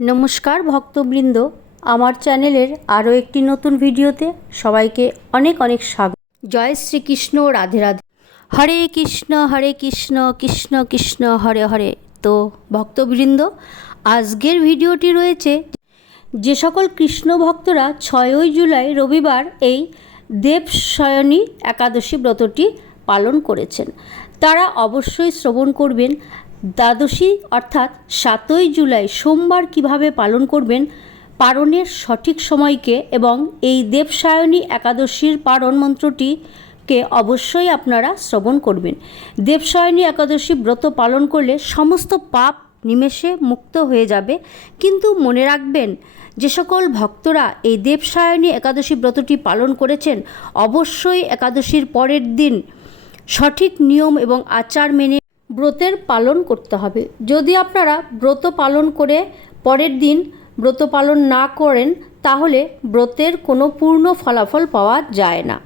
নমস্কার ভক্তবৃন্দ। আমার চ্যানেলের আরও একটি নতুন ভিডিওতে সবাইকে অনেক অনেক স্বাগত। জয় শ্রীকৃষ্ণ, রাধে রাধে। হরে কৃষ্ণ হরে কৃষ্ণ কৃষ্ণ কৃষ্ণ, হরে হরে। তো ভক্তবৃন্দ, আজকের ভিডিওটি রয়েছে যে সকল কৃষ্ণ ভক্তরা ছয়ই জুলাই রবিবার এই দেবশয়নী একাদশী ব্রতটি পালন করেছেন। তারা অবশ্যই শ্রবণ করবেন। দ্বাদশী, অর্থাৎ সাতই জুলাই সোমবার কীভাবে পালন করবেন, পারণের সঠিক সময়কে এবং এই দেবসায়নী একাদশীর পারণ মন্ত্রটিকে অবশ্যই আপনারা শ্রবণ করবেন। দেবসায়নী একাদশী ব্রত পালন করলে সমস্ত পাপ নিমেষে মুক্ত হয়ে যাবে। কিন্তু মনে রাখবেন, যে সকল ভক্তরা এই দেবসায়নী একাদশী ব্রতটি পালন করেছেন, অবশ্যই একাদশীর পরের দিন সঠিক নিয়ম এবং আচার মেনে ব্রতের পালন করতে হবে। যদি আপনারা ব্রত পালন করে পরের দিন ব্রত পালন না করেন, তাহলে ব্রতের কোনো পূর্ণ ফলাফল পাওয়া যায় না।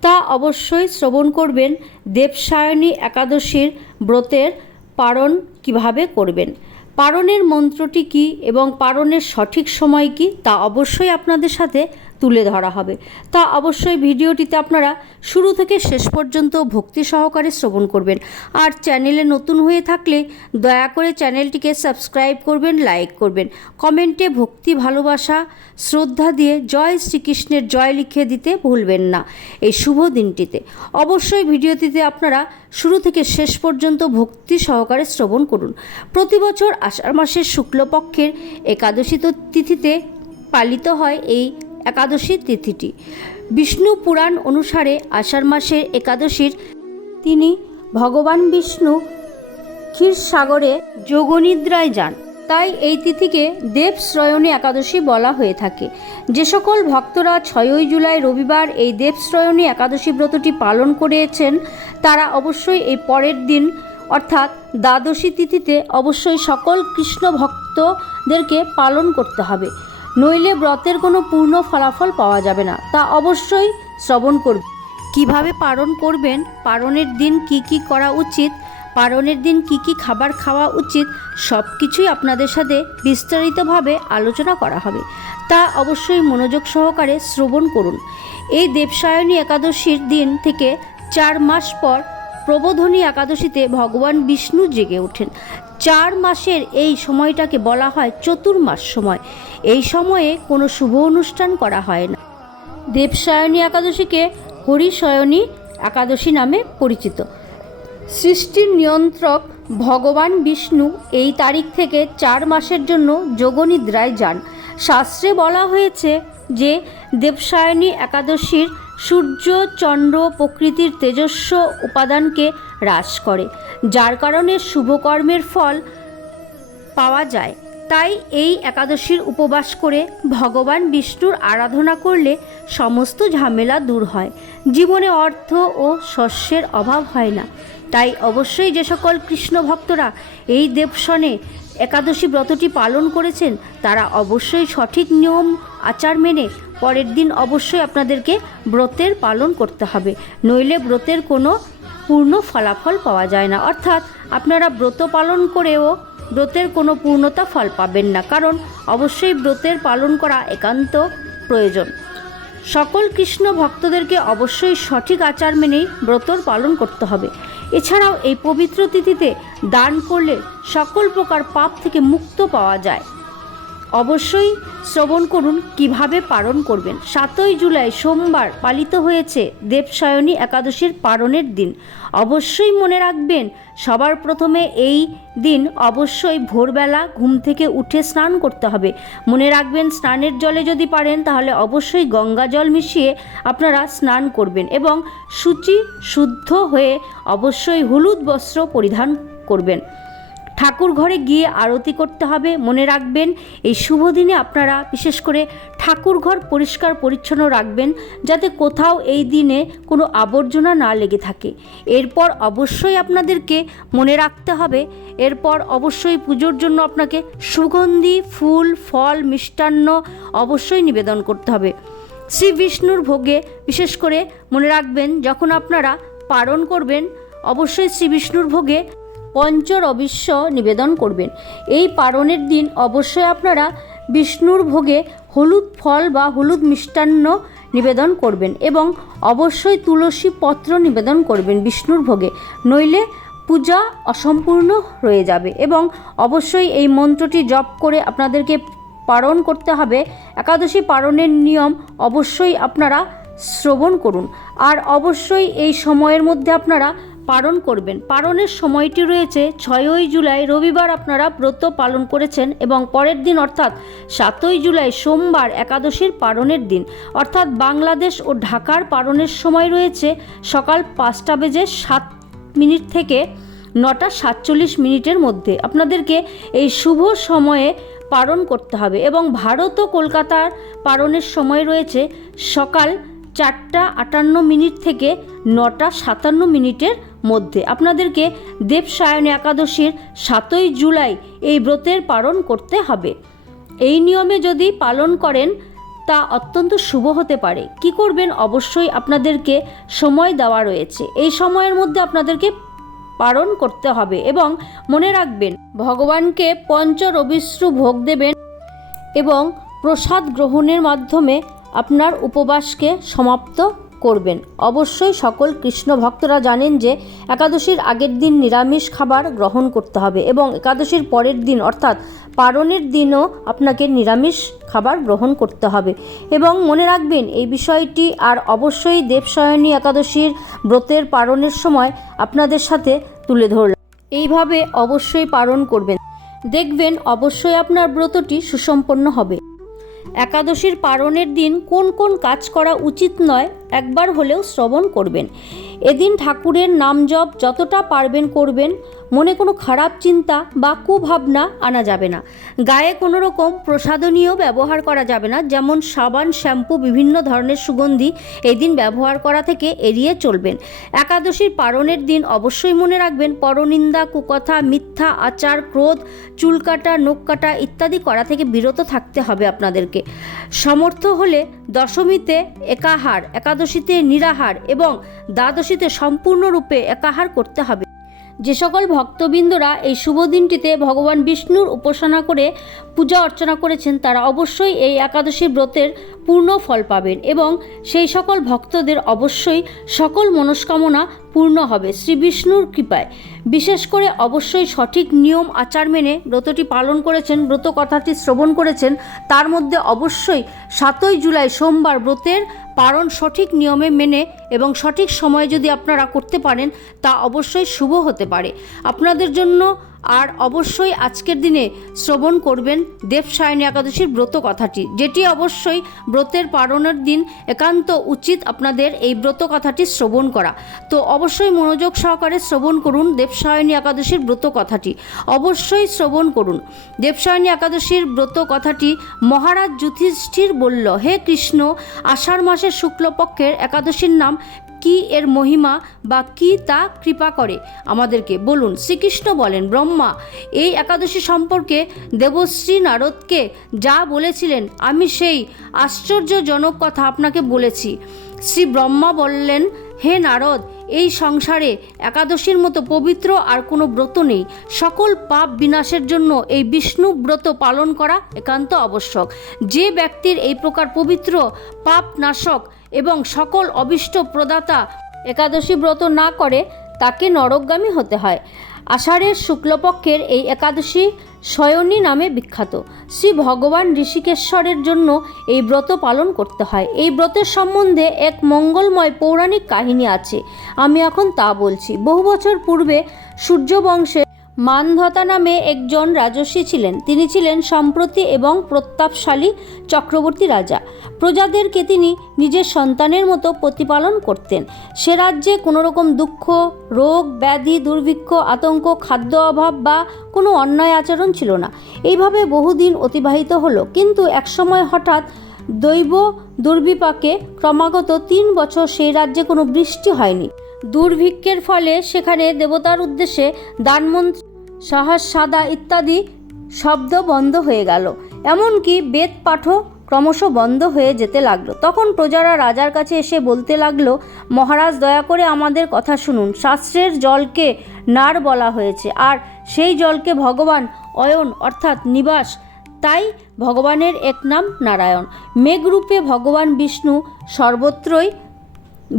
তা অবশ্যই শ্রবণ করবেন। দেবসায়নী একাদশীর ব্রতের পারণ কীভাবে করবেন? পারণের মন্ত্রটি কি এবং পারণের সঠিক সময় কি তা অবশ্যই আপনাদের সাথে তুলে ধরা হবে। তা অবশ্যই ভিডিওটিতে আপনারা শুরু থেকে শেষ পর্যন্ত ভক্তি সহকারে শ্রবণ করবেন। আর চ্যানেলে নতুন হয়ে থাকলে দয়া করে চ্যানেলটিকে সাবস্ক্রাইব করবেন, লাইক করবেন। কমেন্টে ভক্তি, ভালোবাসা, শ্রদ্ধা দিয়ে জয় শ্রীকৃষ্ণের জয় লিখে দিতে ভুলবেন না এই শুভ দিনটিতে। অবশ্যই ভিডিওটিতে আপনারা শুরু থেকে শেষ পর্যন্ত ভক্তি সহকারে শ্রবণ করুন। প্রতি বছর আষাঢ় মাসের শুক্লপক্ষের একাদশী তিথিতে পালিত হয় এই একাদশী তিথিটি। বিষ্ণু পুরাণ অনুসারে আষাঢ় মাসের একাদশীর তিনি ভগবান বিষ্ণু ক্ষীরসাগরে যোগনিদ্রায় যান। তাই এই তিথিকে দেব দেবশ্রয়ণী একাদশী বলা হয়ে থাকে। যে সকল ভক্তরা ছয়ই জুলাই রবিবার এই দেবশ্রয়ণী একাদশী ব্রতটি পালন করেছেন, তারা অবশ্যই এই পরের দিন, অর্থাৎ দ্বাদশী তিথিতে অবশ্যই সকল কৃষ্ণ ভক্তদেরকে পালন করতে হবে। নইলে ব্রতের কোনো পূর্ণ ফলাফল পাওয়া যাবে না। তা অবশ্যই শ্রবণ করবে। কীভাবে পালন করবেন? পালনের দিন কি কি করা উচিত? পালনের দিন কি কি খাবার খাওয়া উচিত? সব কিছুই আপনাদের সাথে বিস্তারিতভাবে আলোচনা করা হবে। তা অবশ্যই মনোযোগ সহকারে শ্রবণ করুন। এই দেবসায়নী একাদশীর দিন থেকে চার মাস পর প্রবোধনী একাদশীতে ভগবান বিষ্ণু জেগে ওঠেন। চার মাসের এই সময়টাকে বলা হয় চতুর্মাস সময়। এই সময়ে কোনো শুভ অনুষ্ঠান করা হয় না। দেবসায়নী একাদশীকে হরিশয়নী একাদশী নামে পরিচিত। সৃষ্টির নিয়ন্ত্রক ভগবান বিষ্ণু এই তারিখ থেকে চার মাসের জন্য যোগনিদ্রায় যান। শাস্ত্রে বলা হয়েছে যে দেবসায়নী একাদশীর সূর্য, চন্দ্র প্রকৃতির তেজস্ব উপাদানকে হ্রাস করে, যার কারণে শুভকর্মের ফল পাওয়া যায়। তাই এই একাদশীর উপবাস করে ভগবান বিষ্ণুর আরাধনা করলে সমস্ত ঝামেলা দূর হয়। জীবনে অর্থ ও শস্যের অভাব হয় না। তাই অবশ্যই যে সকল কৃষ্ণ ভক্তরা এই দেবসনে একাদশী ব্রতটি পালন করেছেন, তারা অবশ্যই সঠিক নিয়ম, আচার মেনে পরের দিন অবশ্যই আপনাদেরকে ব্রতের পালন করতে হবে। নইলে ব্রতের কোনো পূর্ণ ফলাফল পাওয়া যায় না। অর্থাৎ আপনারা ব্রত পালন করেও ব্রতের কোনো পূর্ণতা ফল পাবেন না। কারণ অবশ্যই ব্রতের পালন করা একান্ত প্রয়োজন। সকল কৃষ্ণ ভক্তদেরকে অবশ্যই সঠিক আচার মেনেই ব্রতর পালন করতে হবে। এছাড়াও এই পবিত্র তিথিতে দান করলে সকল প্রকার পাপ থেকে মুক্ত পাওয়া যায়। অবশ্যই শ্রবণ করুন, কীভাবে পালন করবেন। সাতই জুলাই সোমবার পালিত হয়েছে দেবসায়নী একাদশীর পালনের দিন। অবশ্যই মনে রাখবেন, সবার প্রথমে এই দিন অবশ্যই ভোরবেলা ঘুম থেকে উঠে স্নান করতে হবে। মনে রাখবেন, স্নানের জলে যদি পারেন, তাহলে অবশ্যই গঙ্গা জল মিশিয়ে আপনারা স্নান করবেন এবং সূচি শুদ্ধ হয়ে অবশ্যই হলুদ বস্ত্র পরিধান করবেন। ঠাকুর ঘরে গিয়ে আরতি করতে হবে, মনে রাখবেন। এই শুভ দিনে আপনারা বিশেষ করে ঠাকুর ঘর পরিষ্কার পরিচ্ছন্ন রাখবেন, যাতে কোথাও এই দিনে কোনো আবর্জনা না লেগে থাকে। এরপর অবশ্যই আপনাদেরকে মনে রাখতে হবে, এরপর অবশ্যই পুজোর জন্য আপনাকে সুগন্ধি, ফুল, ফল, মিষ্টান্ন অবশ্যই নিবেদন করতে হবে। শ্রী বিষ্ণুর ভোগে বিশেষ করে মনে রাখবেন, যখন আপনারা পালন করবেন, অবশ্যই শ্রী বিষ্ণুর ভোগে পঞ্চরবিশ্ব নিবেদন করবেন। এই পারণের দিন অবশ্যই আপনারা বিষ্ণুর ভোগে হলুদ ফল বা হলুদ মিষ্টান্ন নিবেদন করবেন এবং অবশ্যই তুলসী পত্র নিবেদন করবেন বিষ্ণুর ভোগে। নইলে পূজা অসম্পূর্ণ রয়ে যাবে এবং অবশ্যই এই মন্ত্রটি জপ করে আপনাদেরকে পালন করতে হবে। একাদশী পালনের নিয়ম অবশ্যই আপনারা শ্রবণ করুন। আর অবশ্যই এই সময়ের মধ্যে আপনারা পালন করবেন। পালনের সময়টি রয়েছে ছয়ই জুলাই, রবিবার আপনারা ব্রত পালন করেছেন এবং পরের দিন অর্থাৎ সাতই জুলাই সোমবার একাদশীর পালনের দিন। অর্থাৎ বাংলাদেশ ও ঢাকার পালনের সময় রয়েছে সকাল পাঁচটা বেজে সাত মিনিট থেকে নটা সাতচল্লিশ মিনিটের মধ্যে। আপনাদেরকে এই শুভ সময়ে পালন করতে হবে এবং ভারত ও কলকাতার পালনের সময় রয়েছে সকাল চারটা আটান্ন মিনিট থেকে নটা সাতান্ন মিনিটের মধ্যে। আপনাদেরকে দেবসায়নী একাদশীর সাতই জুলাই এই ব্রতের পালন করতে হবে। এই নিয়মে যদি পালন করেন, তা অত্যন্ত শুভ হতে পারে। কি করবেন? অবশ্যই আপনাদেরকে সময় দেওয়া রয়েছে। এই সময়ের মধ্যে আপনাদেরকে পালন করতে হবে এবং মনে রাখবেন, ভগবানকে পঞ্চ রবিশ্রু ভোগ দেবেন এবং প্রসাদ গ্রহণের মাধ্যমে আপনার উপবাসকে সমাপ্ত করবেন। অবশ্যই সকল কৃষ্ণ ভক্তরা জানেন যে একাদশীর আগের দিন নিরামিষ খাবার গ্রহণ করতে হবে এবং একাদশীর পরের দিন অর্থাৎ পারণের দিনও আপনাকে নিরামিষ খাবার গ্রহণ করতে হবে। এবং মনে রাখবেন, এই বিষয়টি আর অবশ্যই দেবশয়নী একাদশীর ব্রতের পারণের সময় আপনাদের সাথে তুলে ধরলাম। এইভাবে অবশ্যই পালন করবেন। দেখবেন, অবশ্যই আপনার ব্রতটি সুসম্পন্ন হবে। একাদশীর পালনের দিন কোন কোন কাজ করা উচিত নয় একবার হলেও শ্রবণ করবেন। এদিন ঠাকুরের নাম জপ যতটা পারবেন করবেন। মনে কোনো খারাপ চিন্তা বা কুভাবনা আনা যাবে না। গায়ে কোনো রকম প্রসাদনীয় ব্যবহার করা যাবে না। যেমন সাবান, শ্যাম্পু, বিভিন্ন ধরনের সুগন্ধি এদিন ব্যবহার করা থেকে এড়িয়ে চলবেন। একাদশীর পারণের দিন অবশ্যই মনে রাখবেন, পরনিন্দা, কুকথা, মিথ্যা, আচার, ক্রোধ চুল কাটা নখ কাটা ইত্যাদি করা থেকে বিরত থাকতে হবে আপনাদেরকে। সমর্থ হলে দশমীতে একাহার একাদশীতে নিরাহার এবং দ্বাদশীতে সম্পূর্ণরূপে একাহার করতে হবে। যে সকল ভক্তবৃন্দরা এই শুভ দিনটিতে ভগবান বিষ্ণুর উপাসনা করে পূজা অর্চনা করেছেন, তারা অবশ্যই এই একাদশী ব্রতের পূর্ণ ফল পাবেন এবং সেই সকল ভক্তদের অবশ্যই সকল মনস্কামনা পূর্ণ হবে শ্রী বিষ্ণুর কৃপায়। বিশেষ করে অবশ্যই সঠিক নিয়ম, আচার মেনে ব্রতটি পালন করেছেন ব্রত কথাটি শ্রবণ করেছেন, তার মধ্যে অবশ্যই সাতই জুলাই সোমবার ব্রতের পালন সঠিক নিয়মে মেনে এবং সঠিক সময়ে যদি আপনারা করতে পারেন, তা অবশ্যই শুভ হতে পারে। আপনাদের জন্য আর অবশ্যই আজকের দিনে শ্রবণ করবেন দেবসায়নী একাদশীর ব্রত কথাটি, যেটি অবশ্যই ব্রতের পালনের দিন একান্ত উচিত আপনাদের এই ব্রত কথাটি শ্রবণ করা। তো অবশ্যই মনোযোগ সহকারে শ্রবণ করুন দেবসায়নী একাদশীর ব্রত কথাটি, অবশ্যই শ্রবণ করুন। দেবসায়নী একাদশীর ব্রত কথাটি মহারাজ যুধিষ্ঠির বলল, হে কৃষ্ণ, আষাঢ় মাসের শুক্লপক্ষের একাদশীর নাম কি এর মহিমা বা কি তা কৃপা করে? আমাদেরকে বলুন, শ্রীকৃষ্ণ বলেন, ব্রহ্মা, এই একাদশী সম্পর্কে দেবশ্রী নারদকে যা বলেছিলেন, আমি সেই আশ্চর্যজনক কথা আপনাকে বলেছি। শ্রী ব্রহ্মা বললেন, হে নারদ, এই সংসারে একাদশীর মতো পবিত্র আর কোনো ব্রত নেই। সকল পাপ বিনাশের জন্য এই বিষ্ণু ব্রত পালন করা একান্ত আবশ্যক। যে ব্যক্তির এই প্রকার পবিত্র পাপ নাশক এবং সকল অবিষ্ট প্রদাতা একাদশী ব্রত না করে তাকে নরকগামী হতে হয়। আষাঢ়ের শুক্লপক্ষের এই একাদশী শয়নী নামে বিখ্যাত। শ্রী ভগবান ঋষিকেশ্বরের জন্য এই ব্রত পালন করতে হয়। এই ব্রতের সম্বন্ধে এক মঙ্গলময় পৌরাণিক কাহিনী আছে। আমি এখন তা বলছি। বহু বছর পূর্বে সূর্যবংশে মানধতা নামে একজন রাজস্বী ছিলেন। তিনি ছিলেন সম্প্রতি এবং প্রতাপশালী চক্রবর্তী রাজা। প্রজাদেরকে তিনি নিজের সন্তানের মতো প্রতিপালন করতেন। সে রাজ্যে কোনো রকম দুঃখ, রোগ, ব্যাধি, দুর্ভিক্ষ, আতঙ্ক, খাদ্য অভাব বা কোনো অন্যায় আচরণ ছিল না। এইভাবে বহুদিন অতিবাহিত হলো। কিন্তু একসময় হঠাৎ দৈব দুর্বিপাকে ক্রমাগত তিন বছর সেই রাজ্যে কোনো বৃষ্টি হয়নি। দুর্ভিক্ষের ফলে সেখানে দেবতার উদ্দেশ্যে দানমন্ত্র সহজ সাদা ইত্যাদি শব্দ বন্ধ হয়ে গেল। এমনকি বেদ পাঠও ক্রমশ বন্ধ হয়ে যেতে লাগল। তখন প্রজারা রাজার কাছে এসে বলতে লাগল, মহারাজ, দয়া করে আমাদের কথা শুনুন। শাস্ত্রের জলকে নার বলা হয়েছে, আর সেই জলকে ভগবান অয়ন, অর্থাৎ নিবাস তাই ভগবানের এক নাম নারায়ণ। মেঘরূপে ভগবান বিষ্ণু সর্বত্রই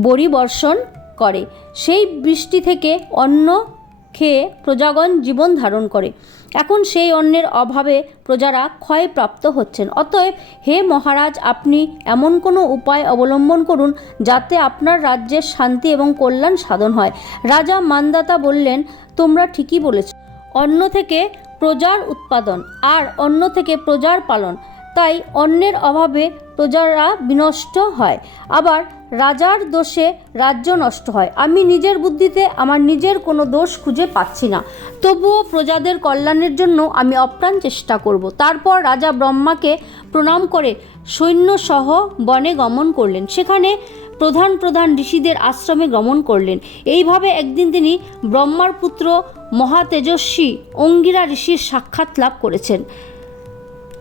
বড়ি বর্ষণ করে। সেই বৃষ্টি থেকে অন্ন খেয়ে প্রজাগণ জীবন ধারণ করে। এখন সেই অন্নের অভাবে প্রজারা ক্ষয়প্রাপ্ত হচ্ছেন। অতএব হে মহারাজ, আপনি এমন কোনো উপায় অবলম্বন করুন যাতে আপনার রাজ্যের শান্তি এবং কল্যাণ সাধন হয়। রাজা মানদাতা বললেন, তোমরা ঠিকই বলেছ। অন্ন থেকে প্রজার উৎপাদন আর অন্য থেকে প্রজার পালন। তাই অন্যের অভাবে প্রজারা বিনষ্ট হয়, আবার রাজার দোষে রাজ্য নষ্ট হয়। আমি নিজের বুদ্ধিতে আমার নিজের কোনো দোষ খুঁজে পাচ্ছি না। তবুও প্রজাদের কল্যাণের জন্য আমি অপ্রাণ চেষ্টা করব। তারপর রাজা ব্রহ্মাকে প্রণাম করে সৈন্যসহ বনে গমন করলেন। সেখানে প্রধান প্রধান ঋষিদের আশ্রমে গমন করলেন। এইভাবে একদিন তিনি ব্রহ্মার পুত্র মহাতেজস্বী অঙ্গিরা ঋষির সাক্ষাৎ লাভ করেছেন।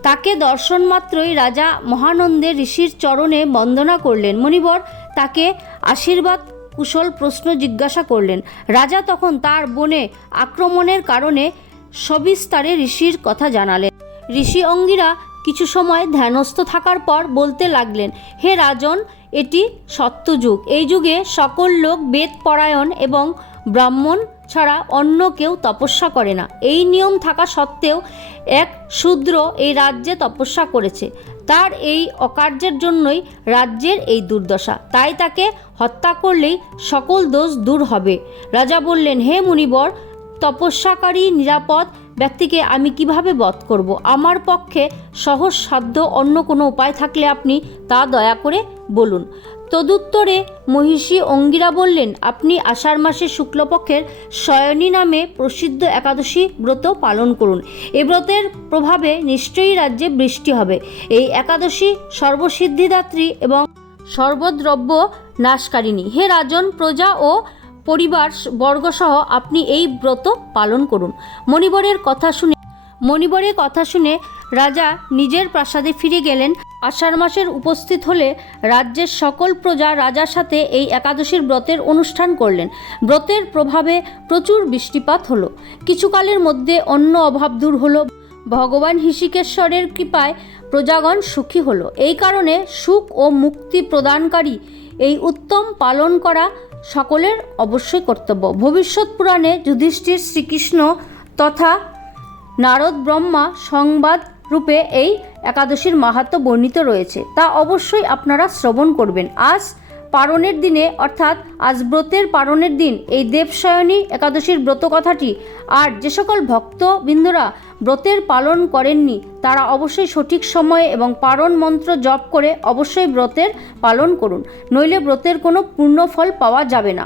তাকে দর্শন মাত্রই রাজা মহানন্দে ঋষির চরণে বন্দনা করলেন। মণিবর তাকে আশীর্বাদ, কুশল প্রশ্ন জিজ্ঞাসা করলেন। রাজা তখন তার বনে আক্রমণের কারণে সবিস্তারে ঋষির কথা জানালেন। ঋষি অঙ্গিরা কিছু সময় ধ্যানস্থ থাকার পর বলতে লাগলেন, হে রাজন, এটি সত্যযুগ এই যুগে সকল লোক বেদ, পরায়ণ এবং ব্রাহ্মণ ছাড়া অন্য কেউ তপস্যা করে না। এই নিয়ম থাকা সত্ত্বেও এক শূদ্র এই রাজ্যে তপস্যা করেছে। তার এই অকার্যের জন্যই রাজ্যের এই দুর্দশা। তাই তাকে হত্যা করলেই সকল দোষ দূর হবে। রাজা বললেন, হে মুনিবর তপস্যাকারী, নিরাপদ ব্যক্তিকে আমি কীভাবে বধ করব? আমার পক্ষে সহজ সাধ্য অন্য কোনো উপায় থাকলে আপনি তা দয়া করে বলুন। তদুত্তরে মহিষী অঙ্গিরা বললেন, আপনি আষাঢ় মাসে শুক্লপক্ষের শয়নী নামে প্রসিদ্ধ একাদশী ব্রত পালন করুন। এ ব্রতের প্রভাবে নিশ্চয়ই রাজ্যে বৃষ্টি হবে। এই একাদশী সর্বসিদ্ধিদাত্রী এবং সর্বদ্রব্য নাশকারিণী। হে রাজন, প্রজা ও পরিবার বর্গসহ আপনি এই ব্রত পালন করুন। মণিবরের কথা শুনে মণিবরের কথা শুনে রাজা নিজের প্রাসাদে ফিরে গেলেন। আষাঢ় মাসের উপস্থিত হলে রাজ্যের সকল প্রজা রাজার সাথে এই একাদশীর ব্রতের অনুষ্ঠান করলেন। ব্রতের প্রভাবে প্রচুর বৃষ্টিপাত হলো। কিছুকালের মধ্যে অন্য অভাব দূর হলো। ভগবান হিষিকেশ্বরের কৃপায় প্রজাগণ সুখী হলো। এই কারণে সুখ ও মুক্তি প্রদানকারী এই উত্তম পালন করা সকলের অবশ্যই কর্তব্য। ভবিষ্যৎ পুরাণে যুধিষ্ঠির শ্রীকৃষ্ণ তথা নারদ ব্রহ্মা সংবাদ রূপে এই একাদশীর মাহাত্ম বর্ণিত রয়েছে। তা অবশ্যই আপনারা শ্রবণ করবেন। আজ পারণের দিনে, অর্থাৎ আজ ব্রতের পারণের দিন, এই দেবশয়নী একাদশীর ব্রত কথাটি আর যে সকল ভক্তবৃন্দরা ব্রতের পালন করেননি, তারা অবশ্যই সঠিক সময়ে এবং পারণ মন্ত্র জপ করে অবশ্যই ব্রতের পালন করুন। নইলে ব্রতের কোনো পূর্ণ ফল পাওয়া যাবে না।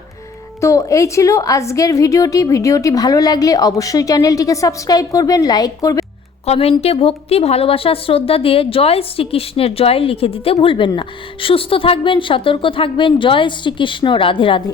তো এই ছিল আজকের ভিডিওটি। ভিডিওটি ভালো লাগলে অবশ্যই চ্যানেলটিকে সাবস্ক্রাইব করবেন, লাইক করবেন। কমেন্টে ভক্তি, ভালোবাসা, শ্রদ্ধা দিয়ে জয় শ্রীকৃষ্ণের জয় লিখে দিতে ভুলবেন না। সুস্থ থাকবেন, সতর্ক থাকবেন। জয় শ্রীকৃষ্ণ, রাধে রাধে।